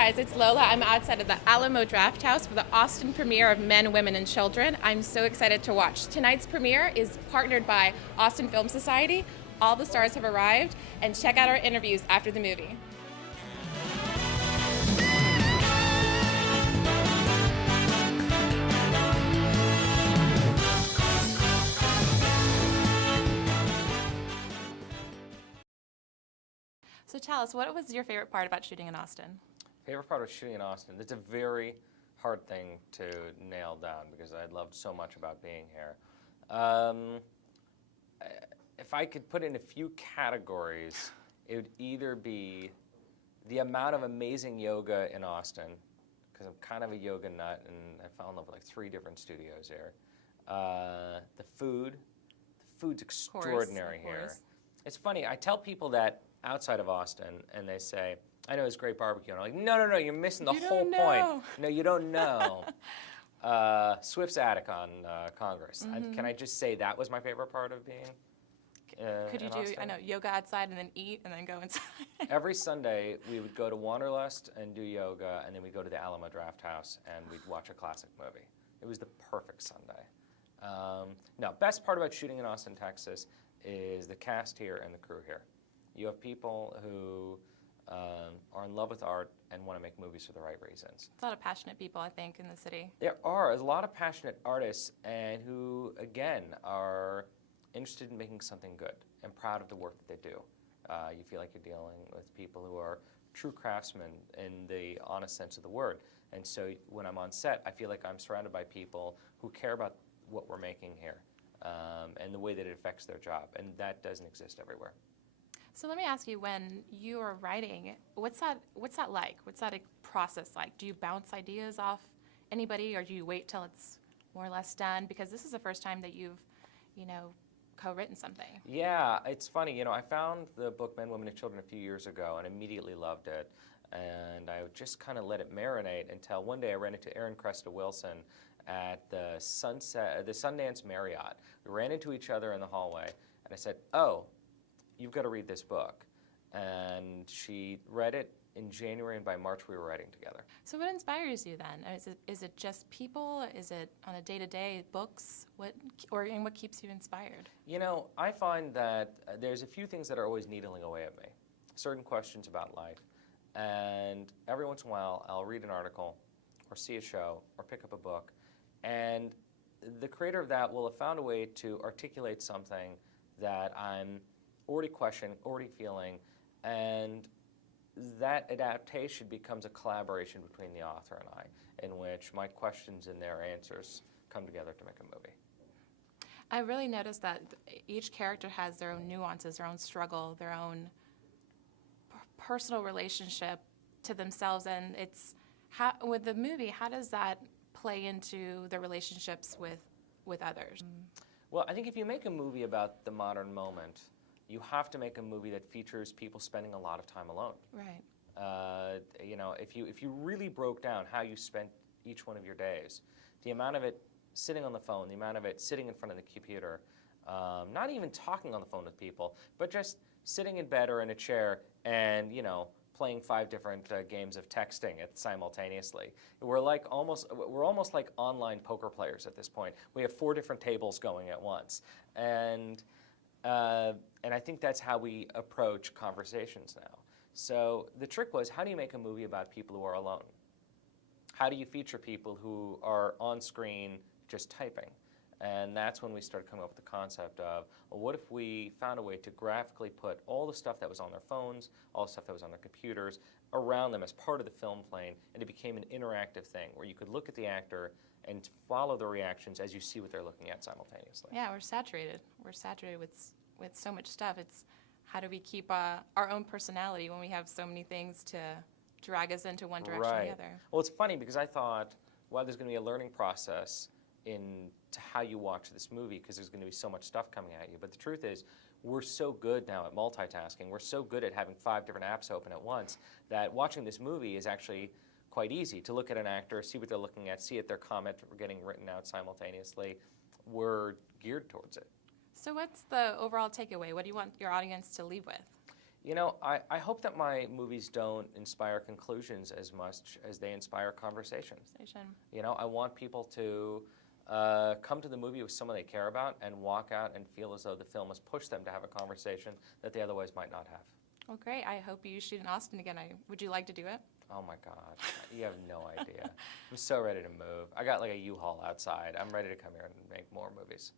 guys, it's Lola. I'm outside of the Alamo Draft House for the Austin premiere of Men, Women, and Children. I'm so excited to watch. Tonight's premiere is partnered by Austin Film Society. All the stars have arrived, and check out our interviews after the movie. So tell us, what was your favorite part about shooting in Austin? Favorite part of shooting in Austin? It's a very hard thing to nail down because I loved so much about being here. If I could put in a few categories, it would either be the amount of amazing yoga in Austin, because I'm kind of a yoga nut and I fell in love with like 3 different studios here. The food's extraordinary here. It's funny, I tell people that outside of Austin, and they say, I know it's great barbecue. And I'm like, no, you're missing the whole point. No, you don't know. Swift's attic on Congress. Can I just say that was my favorite part of being Could you do, Austin? I know, yoga outside and then eat and then go inside? Every Sunday, we would go to Wanderlust and do yoga, and then we'd go to the Alamo Draft House, and we'd watch a classic movie. It was the perfect Sunday. No, best part about shooting in Austin, Texas is the cast here and the crew here. You have people who are in love with art and want to make movies for the right reasons. A lot of passionate people, I think, in the city. There are a lot of passionate artists and who, again, are interested in making something good and proud of the work that they do. You feel like you're dealing with people who are true craftsmen in the honest sense of the word. And so when I'm on set, I feel like I'm surrounded by people who care about what we're making here and the way that it affects their job. And that doesn't exist everywhere. So let me ask you, when you are writing, what's that like? What's that process like? Do you bounce ideas off anybody, or do you wait till it's more or less done? Because this is the first time that you've, co-written something. Yeah, it's funny. I found the book Men, Women, and Children a few years ago and immediately loved it. And I just kind of let it marinate until one day I ran into Erin Cresta Wilson at the Sundance Marriott. We ran into each other in the hallway, and I said, "Oh, you've got to read this book." And she read it in January, and by March we were writing together. So what inspires you then? Is it just people? Is it on a day-to-day books? What keeps you inspired? I find that there's a few things that are always needling away at me, certain questions about life. And every once in a while I'll read an article or see a show or pick up a book, and the creator of that will have found a way to articulate something that I'm already questioning, already feeling, and that adaptation becomes a collaboration between the author and I, in which my questions and their answers come together to make a movie. I really noticed that each character has their own nuances, their own struggle, their own personal relationship to themselves, and with the movie, how does that play into the relationships with others? Well, I think if you make a movie about the modern moment, you have to make a movie that features people spending a lot of time alone. Right. If you really broke down how you spent each one of your days, the amount of it sitting on the phone, the amount of it sitting in front of the computer, not even talking on the phone with people, but just sitting in bed or in a chair and playing 5 different games of texting simultaneously. We're almost like online poker players at this point. We have 4 different tables going at once, and I think that's how we approach conversations now. So the trick was, how do you make a movie about people who are alone? How do you feature people who are on screen just typing? And that's when we started coming up with the concept of, well, what if we found a way to graphically put all the stuff that was on their phones, all the stuff that was on their computers, around them as part of the film plane, and it became an interactive thing where you could look at the actor and follow the reactions as you see what they're looking at simultaneously. Yeah, we're saturated. We're saturated with so much stuff. It's how do we keep our own personality when we have so many things to drag us into one direction or the other? Well, it's funny because I thought, well, there's going to be a learning process into how you watch this movie because there's going to be so much stuff coming at you. But the truth is, we're so good now at multitasking. We're so good at having 5 different apps open at once that watching this movie is actually quite easy to look at an actor, see what they're looking at, see if their comment getting written out simultaneously. We're geared towards it. So what's the overall takeaway? What do you want your audience to leave with? You know, I hope that my movies don't inspire conclusions as much as they inspire conversations. You know, I want people to come to the movie with someone they care about and walk out and feel as though the film has pushed them to have a conversation that they otherwise might not have. Well, great. I hope you shoot in Austin again. Would you like to do it? Oh my God, you have no idea. I'm so ready to move. I got like a U-Haul outside. I'm ready to come here and make more movies.